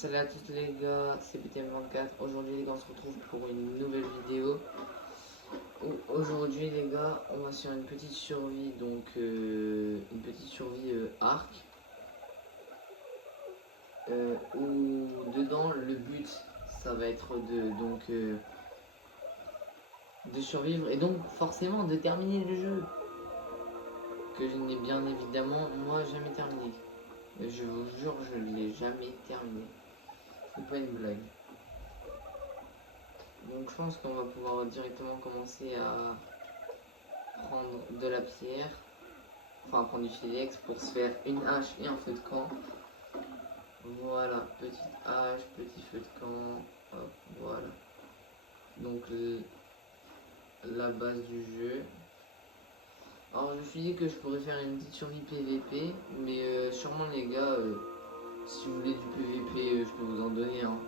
Salut à tous les gars, c'est BTM24. Aujourd'hui les gars on se retrouve pour une nouvelle vidéo. Aujourd'hui les gars on va sur une petite survie, donc une petite survie arc. Où dedans le but ça va être de survivre et donc forcément de terminer le jeu. Que je n'ai bien évidemment moi jamais terminé. Je vous jure je ne l'ai jamais terminé. C'est pas une blague. Donc je pense qu'on va pouvoir directement commencer à prendre de la pierre, enfin prendre du silex pour se faire une hache et un feu de camp. Voilà, petite hache, petit feu de camp, hop, voilà. Donc la base du jeu. Alors je me suis dit que je pourrais faire une petite survie PVP, mais sûrement les gars, si vous voulez du PVP, je peux vous en donner. Hein.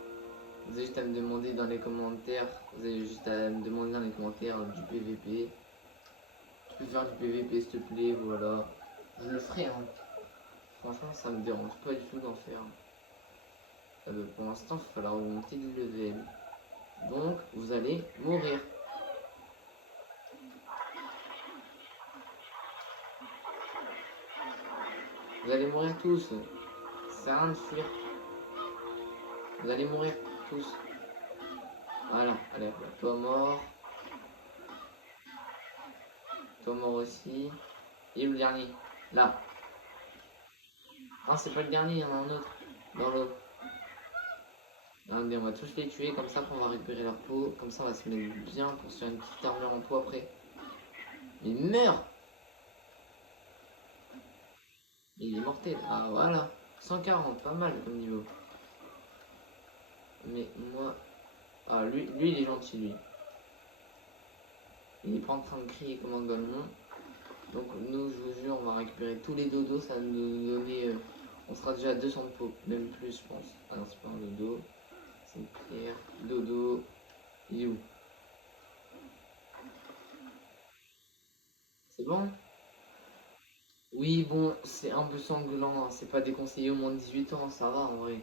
Vous avez juste à me demander dans les commentaires, vous avez juste à me demander dans les commentaires du PVP. Tu peux faire du PVP s'il te plaît, voilà. Je le ferai, hein. Franchement, ça me dérange pas du tout d'en faire. Pour l'instant, il va falloir augmenter de level. Donc, vous allez mourir. Vous allez mourir tous. Ça sert à rien de fuir. Vous allez mourir tous. Voilà, allez, hop là. Toi mort. Toi mort aussi. Et le dernier. Là. Non, c'est pas le dernier, il y en a un autre. Dans l'eau. Allez, on va tous les tuer, comme ça qu'on va récupérer leur peau. Comme ça, on va se mettre bien pour se faire une petite armure en peau après. Mais meurs! Il est mortel. Ah voilà. 140, pas mal comme niveau. Mais moi... Ah lui il est gentil lui. Il est pas en train de crier comme un golemon. Donc nous je vous jure on va récupérer tous les dodos. Ça va nous donner... on sera déjà à 200 de peau. Même plus je pense. Ah non c'est pas un dodo. C'est une pierre. Dodo. Il est où? C'est bon? Oui bon c'est un peu sanglant. Hein. C'est pas déconseillé au moins de 18 ans. Ça va en vrai.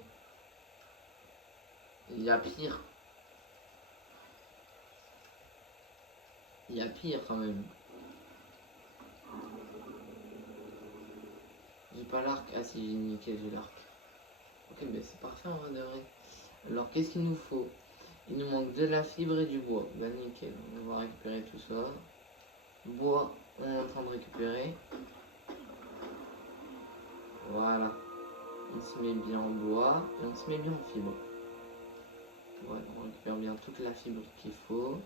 Il y a pire. Il y a pire quand même. J'ai pas l'arc. Ah si, j'ai nickel, j'ai l'arc. Ok, ben c'est parfait en vrai de vrai. Alors qu'est-ce qu'il nous faut? Il nous manque de la fibre et du bois. Ben nickel, on va récupérer tout ça. Bois, on est en train de récupérer. Voilà. On se met bien en bois et on se met bien en fibre. Voilà, on récupère bien toute la fibre qu'il faut.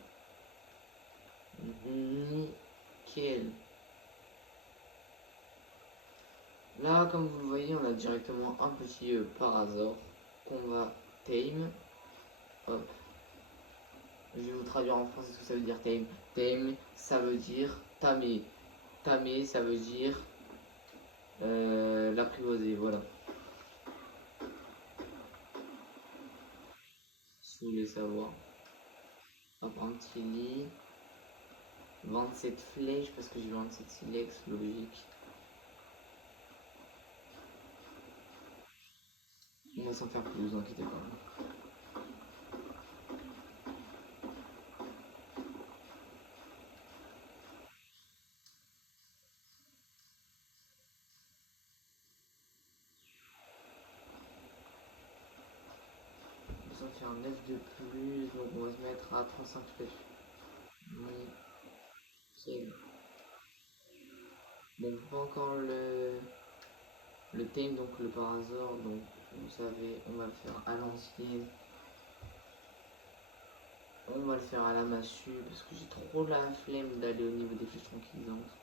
Nickel. Là, comme vous le voyez, on a directement un petit parasaur qu'on va tame. Hop. Je vais vous traduire en français ce que ça veut dire tame. Tame, ça veut dire tamer. Tamer, ça veut dire l'apprivoiser, voilà. Si vous voulez savoir. Hop, un petit lit. 27 flèches parce que j'ai 27 silex, logique. On va s'en faire plus, vous inquiétez pas. On va s'en faire 9 de plus, donc on va se mettre à 35 flèches. Nickel. Bon, pas encore le thème, donc le parasaur, donc vous savez, on va le faire à l'ancienne. On va le faire à la massue parce que j'ai trop la flemme d'aller au niveau des flèches tranquillisantes.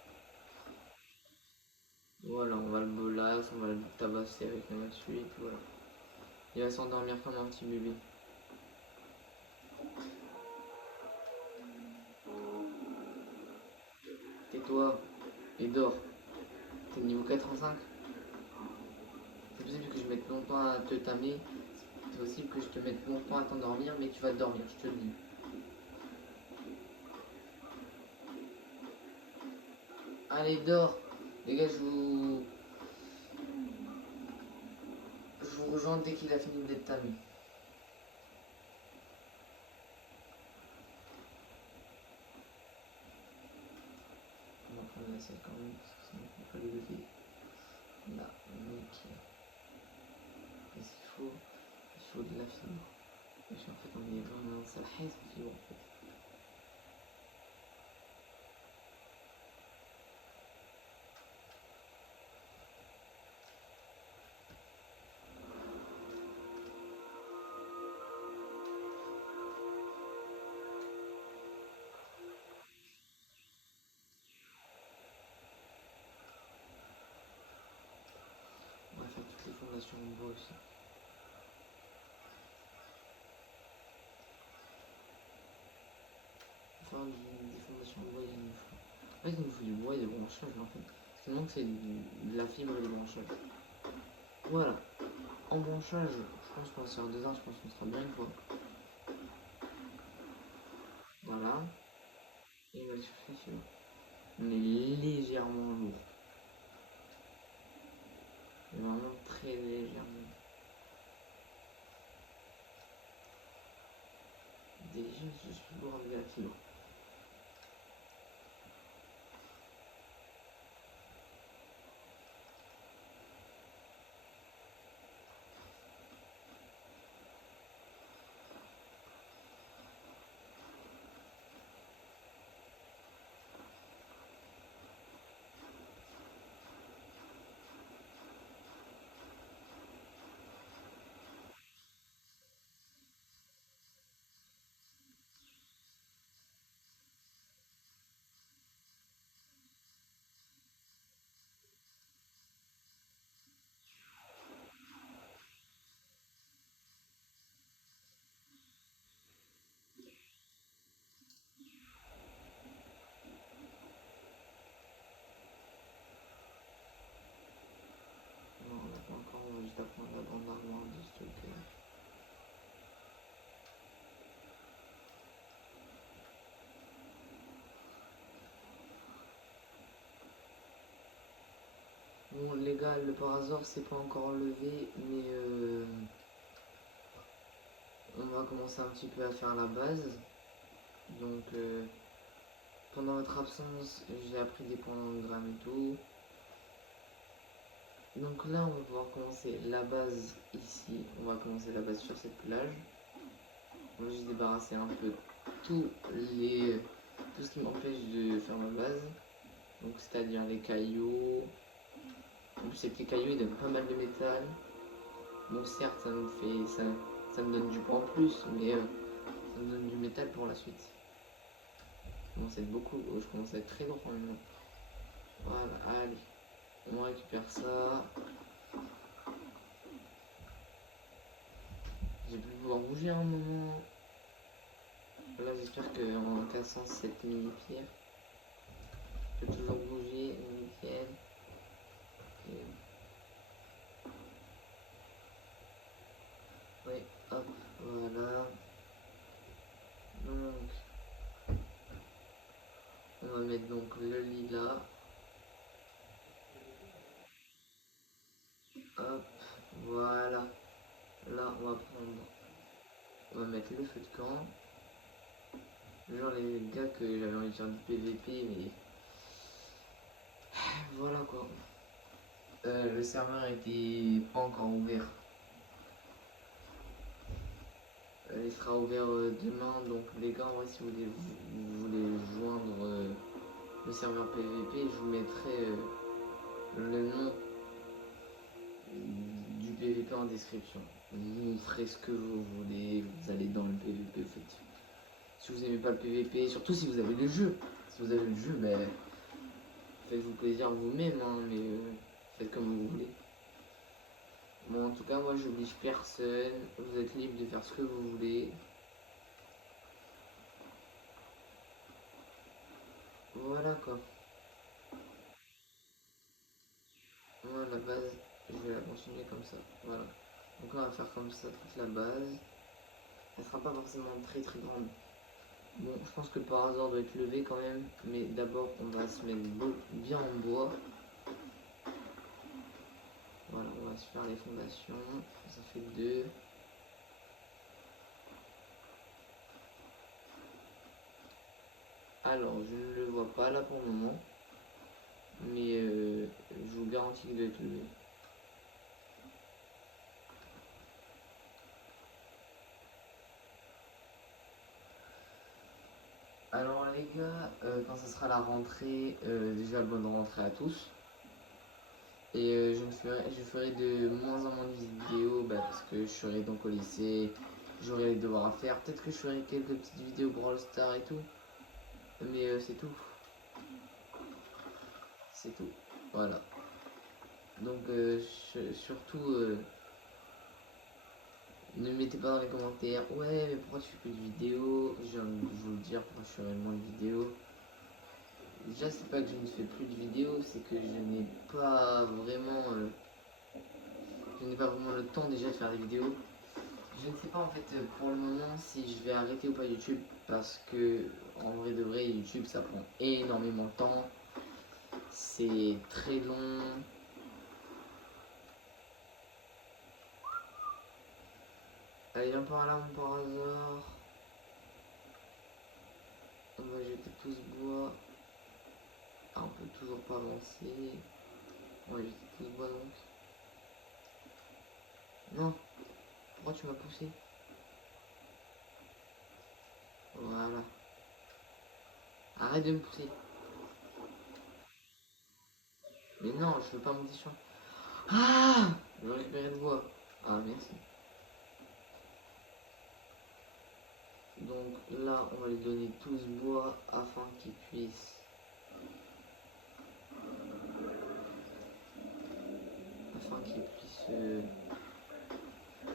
Voilà, on va le bolasse, on va le tabasser avec la massue et tout, voilà. Il va s'endormir comme un petit bébé. Tais-toi et dors. T'es niveau 85. C'est possible que je mette longtemps à te tamer. C'est possible que je te mette longtemps à t'endormir, mais tu vas dormir, je te le dis. Allez, dors. Les gars, je vous rejoins dès qu'il a fini d'être tamé. On va prendre la selle quand même, parce que sinon on peut pas le lever. Là, nickel. Qu'est-ce qu'il faut? Il faut de la fibre. Parce qu'en fait, on est vraiment ça reste fibre en fait. On va faire toutes les fondations en bois aussi. Enfin, des fondations en bois, il nous faut. En fait, il nous faut du bois et des branchages en fait. Sinon, c'est de la fibre et des branchages. Voilà. En branchage, je pense qu'on va se faire 2 ans, je pense qu'on sera bien une fois. Voilà. Et on va aller chercher celui-là. On est légèrement lourd. Vraiment très légèrement. Déjà, je suis lourd avec la fibre. Non, on n'a pas encore, on va juste apprendre la bande armoire de stocker. Bon les gars, le parasor c'est pas encore levé, mais on va commencer un petit peu à faire la base. Donc pendant votre absence, j'ai appris des grammes et tout. Donc là, on va pouvoir commencer la base ici. On va commencer la base sur cette plage. On va juste débarrasser un peu tout ce qui m'empêche de faire ma base. Donc c'est-à-dire les cailloux. En plus, ces petits cailloux ils donnent pas mal de métal. Bon certes ça me donne du poids en plus, mais ça me donne du métal pour la suite. Je commence à être beaucoup, je commence à être très droit maintenant. Voilà, allez, on récupère ça. J'ai pu pouvoir bouger un moment. Là j'espère qu'en cassant cette mini-pierre, je peux toujours bouger, nickel. Okay. Oui, hop, voilà. Donc, on va mettre donc le lilas. Hop, voilà. Là, on va mettre le feu de camp. Genre les gars que j'avais envie de faire du PVP, mais voilà quoi. Le serveur était pas encore ouvert. Il sera ouvert demain, donc les gars, en vrai, si vous voulez joindre le serveur PVP, je vous mettrai le nom du PVP en description. Vous ferez ce que vous voulez, vous allez dans le PVP, faites. Si vous n'aimez pas le PVP, surtout si vous avez le jeu. Si vous avez le jeu, ben, faites-vous plaisir vous-même, hein, mais faites comme vous voulez. Bon, en tout cas, moi, j'oblige personne. Vous êtes libre de faire ce que vous voulez. Voilà quoi. Moi, la base, je vais la continuer comme ça. Voilà. Donc on va faire comme ça toute la base. Elle sera pas forcément très très grande. Bon, je pense que par hasard doit être levé quand même. Mais d'abord, on va se mettre bien en bois. Voilà, on va se faire les fondations. Ça fait 2. Alors, je ne le vois pas là pour le moment. Mais je vous garantis qu'il doit être levé. Alors les gars, quand ce sera la rentrée, déjà bonne rentrée à tous. Et je ferai de moins en moins de vidéos parce que je serai donc au lycée, j'aurai les devoirs à faire. Peut-être que je ferai quelques petites vidéos Brawl Stars et tout. Mais c'est tout. C'est tout. Voilà. Donc surtout, ne mettez pas dans les commentaires, ouais mais pourquoi tu fais plus de vidéos? Je viens de vous le dire pourquoi je ferai moins de vidéos. Déjà c'est pas que je ne fais plus de vidéos, c'est que je n'ai pas vraiment le temps déjà de faire des vidéos. Je ne sais pas en fait pour le moment si je vais arrêter ou pas YouTube parce que en vrai de vrai YouTube ça prend énormément de temps. C'est très long. Allez viens par là par hasard. On va jeter tout ce bois. Ah, on peut toujours pas avancer. On va jeter tout ce bois donc. Non. Pourquoi tu m'as poussé? Voilà. Arrête de me pousser. Mais non, je veux pas monter sur. Ah, je vais récupérer le bois. Ah, merci. Donc là, on va lui donner tout ce bois afin qu'il puisse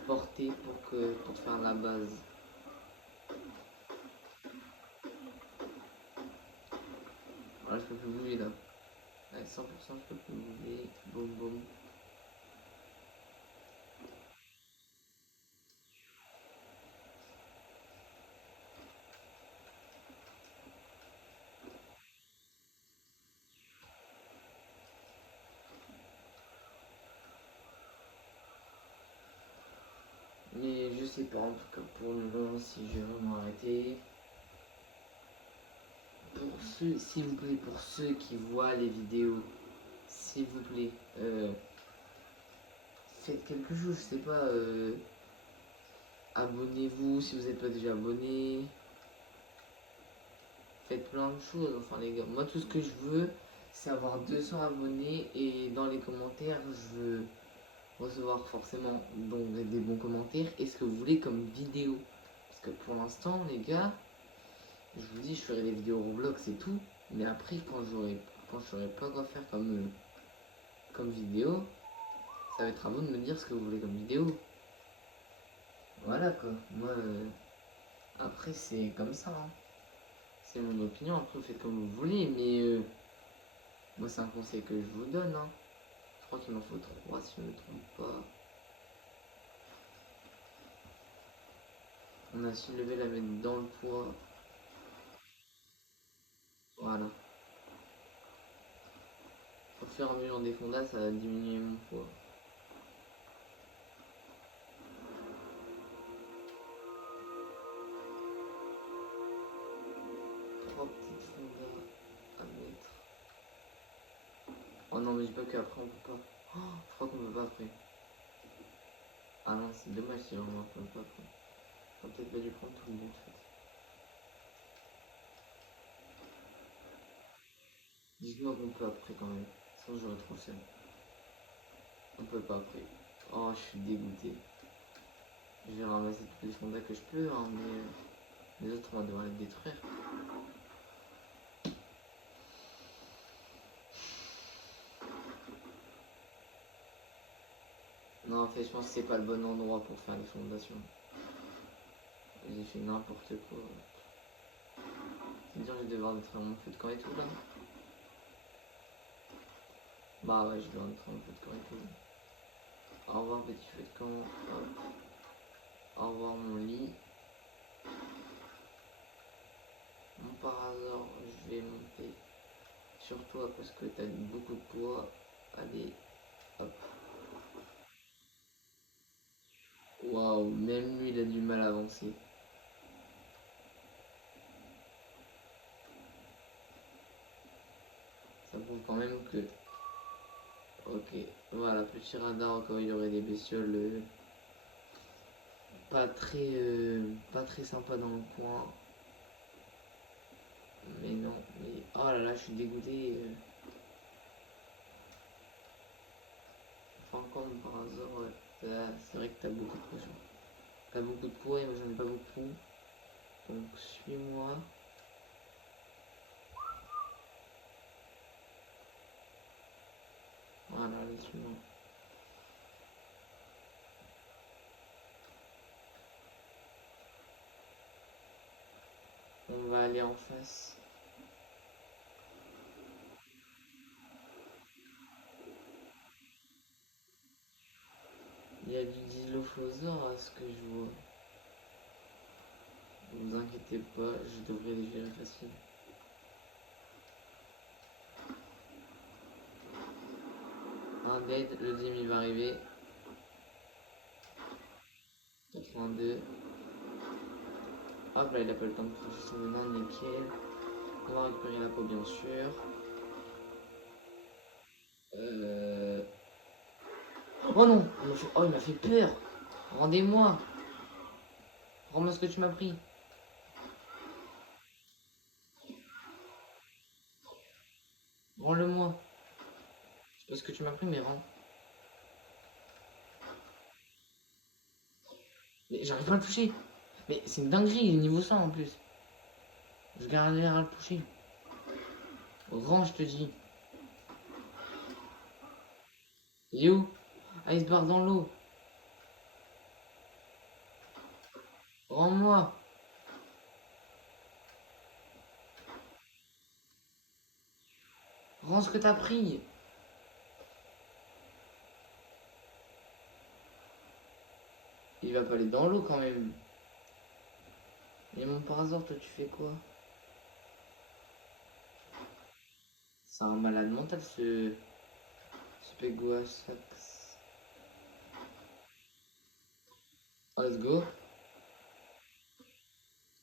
porter pour faire la base. Voilà, je peux plus bouger là. Avec 100%, je peux plus bouger. Boum boum. Mais je sais pas en tout cas pour le moment si je vais vraiment arrêter. Pour ceux, s'il vous plaît, pour ceux qui voient les vidéos, s'il vous plaît, faites quelque chose, je sais pas, abonnez-vous si vous n'êtes pas déjà abonné, faites plein de choses, enfin les gars, moi tout ce que je veux, c'est avoir 200 abonnés et dans les commentaires, je veux recevoir forcément donc des bons commentaires et ce que vous voulez comme vidéo. Parce que pour l'instant, les gars, je vous dis, je ferai des vidéos Roblox et tout, mais après, quand je saurai pas quoi faire comme vidéo, ça va être à vous de me dire ce que vous voulez comme vidéo. Voilà quoi. Moi, après, c'est comme ça. Hein. C'est mon opinion. Après, vous faites comme vous voulez. Mais moi, c'est un conseil que je vous donne. Hein. Je crois qu'il m'en faut 3 si je ne me trompe pas. On a soulevé la mettre dans le poids. Voilà. Au fur et à mesure des fondas, ça va diminuer mon poids. Trois petites fondas à mettre. Oh non, mais je dis pas qu'après on peut pas. Oh, je crois qu'on peut pas après. Ah non, c'est dommage si vraiment on peut pas après. On peut-être pas dû prendre tout le monde en fait. Dites-moi qu'on peut après quand même. Sinon j'aurais trop le seum. On peut pas après. Oh, je suis dégoûté. Je vais ramasser tous les fondas que je peux, hein, mais les autres on va devoir les détruire. Non, en fait, je pense que c'est pas le bon endroit pour faire les fondations. J'ai fait n'importe quoi. C'est-à-dire que je vais devoir détruire mon feu de camp et tout là. Bah ouais, je dois détruire mon feu de camp et tout. Au revoir petit feu de camp. Hop. Au revoir mon lit. Bon, par hasard, je vais monter sur toi parce que t'as beaucoup de poids. Allez, hop. Même lui, il a du mal à avancer. Ça prouve quand même que... Ok, voilà, petit radar quand il y aurait des bestioles pas très sympa dans le coin. Mais non, mais... Oh là là, je suis dégoûté. Enfin, comme par hasard, c'est vrai que t'as beaucoup de potions. T'as beaucoup de poids et moi j'en ai pas beaucoup. Donc suis-moi. Voilà, allez, suis-moi. On va aller en face. Il y a du dilophosaure à ce que je vois. Ne vous inquiétez pas, je devrais les gérer facile. Un dead, le deuxième il va arriver. 82. Hop là, il a pas le temps de toucher son venin, nickel. On va récupérer la peau bien sûr. Oh non, il m'a fait peur. Rendez-moi. Rends-moi ce que tu m'as pris. Rends-le-moi. Je sais pas ce que tu m'as pris, mais rends. Mais j'arrive pas à le toucher. Mais c'est une dinguerie, il est niveau 100 en plus. Je galère à le toucher. Rends, je te dis. Il est où? Ah, il se barre dans l'eau. Rends-moi. Rends ce que t'as pris. Il va pas aller dans l'eau quand même. Et mon par hasard, toi tu fais quoi? C'est un malade mental ce Peguasax. Oh, let's go.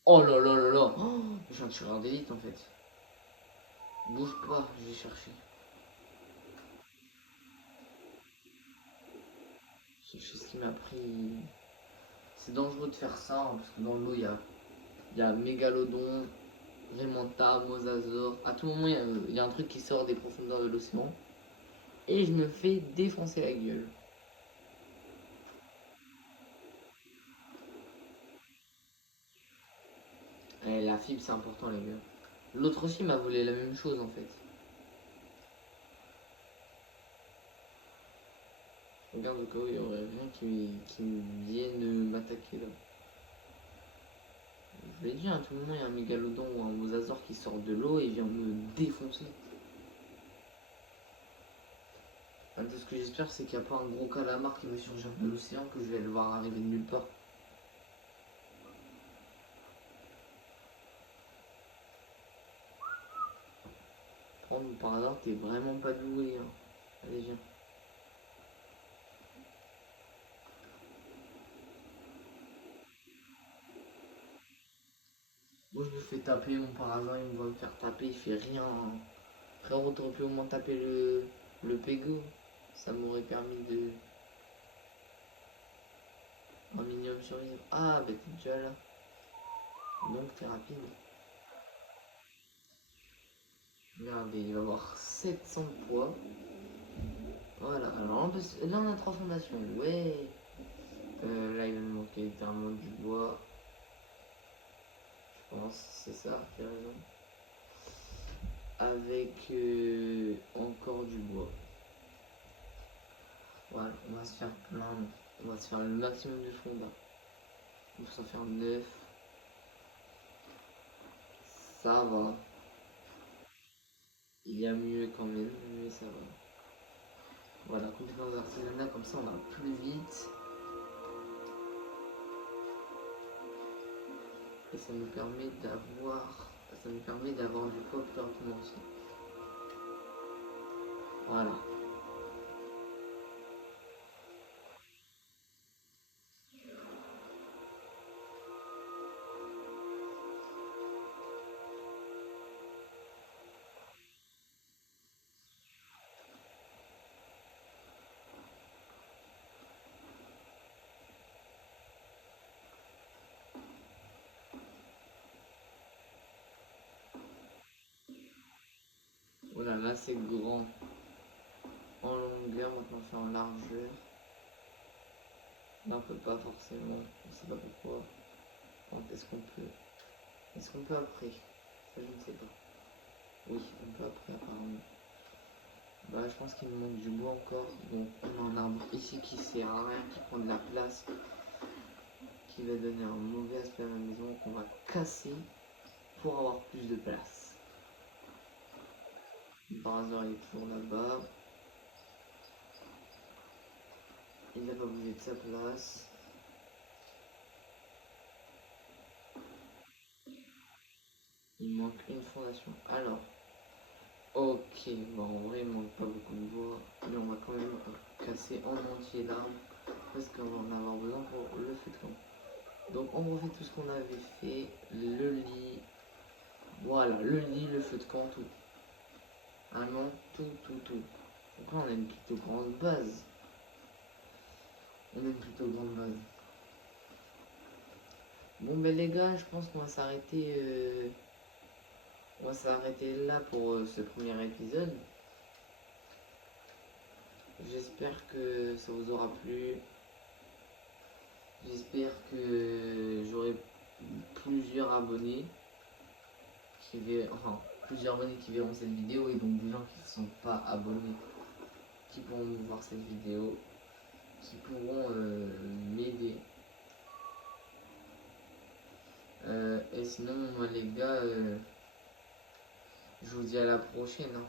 Oh là là là là. Oh, j'ai un tireur d'élite en fait. Bouge pas, je vais chercher. Je sais ce qui m'a pris. C'est dangereux de faire ça hein, parce que dans l'eau il y a Mégalodon, Raymanta, Mosasaur. À tout moment il y a un truc qui sort des profondeurs de l'océan. Et je me fais défoncer la gueule. Et la fibre c'est important les gars. L'autre aussi m'a volé la même chose en fait. Regarde au cas où il y aurait rien qui vienne m'attaquer là. Je l'ai dit, à tout moment il y a un mégalodon ou un mosasaure qui sort de l'eau et vient me défoncer. Tout ce que j'espère c'est qu'il n'y a pas un gros calamar qui va surgir de l'océan que je vais le voir arriver de nulle part. Prendre par hasard t'es vraiment pas doué hein. Allez viens. Moi je me fais taper, mon parrasin il va me faire taper, il fait rien. Hein. Frérot t'aurais pu au moins taper le pégo. Ça m'aurait permis de... Un minimum survivre. Ah bah t'es déjà là. Donc t'es rapide. Regardez, il va avoir 700 de poids. Voilà, alors là on a 3 fondations. Ouais. Là il va me manquer littéralement du bois. Je pense, c'est ça, t'as raison. Avec encore du bois. Voilà, on va se faire plein. On va se faire le maximum de fonda. On va s'en faire 9. Ça va. Il y a mieux quand même, mais ça va. Voilà, compétence d'artisanat, comme ça on va plus vite. Et ça nous permet d'avoir du poids plus rapidement aussi. Voilà. assez grand en longueur, maintenant on fait en largeur. Là on peut pas forcément, je sais pas pourquoi. Donc est-ce qu'on peut après? Ça je ne sais pas. Oui, on peut après apparemment. Bah je pense qu'il me manque du bois encore. Donc on a un arbre ici qui sert à rien, qui prend de la place, qui va donner un mauvais aspect à ma maison, qu'on va casser pour avoir plus de place. Par hasard il est toujours là-bas. Il n'a pas bougé de sa place. Il manque une fondation. Alors, ok, bon en vrai il manque pas beaucoup de bois, mais on va quand même casser en entier l'arbre parce qu'on va en avoir besoin pour le feu de camp. Donc on refait tout ce qu'on avait fait, le lit, voilà, le lit, le feu de camp, tout. Vraiment, tout. Donc là on a une plutôt grande base. On a une plutôt grande base. Bon ben les gars, je pense qu'on va s'arrêter là pour ce premier épisode. J'espère que ça vous aura plu. J'espère que j'aurai plusieurs abonnés plusieurs abonnés qui verront cette vidéo et donc des gens qui ne sont pas abonnés qui pourront voir cette vidéo, qui pourront m'aider. Et sinon, moi les gars, je vous dis à la prochaine. Hein.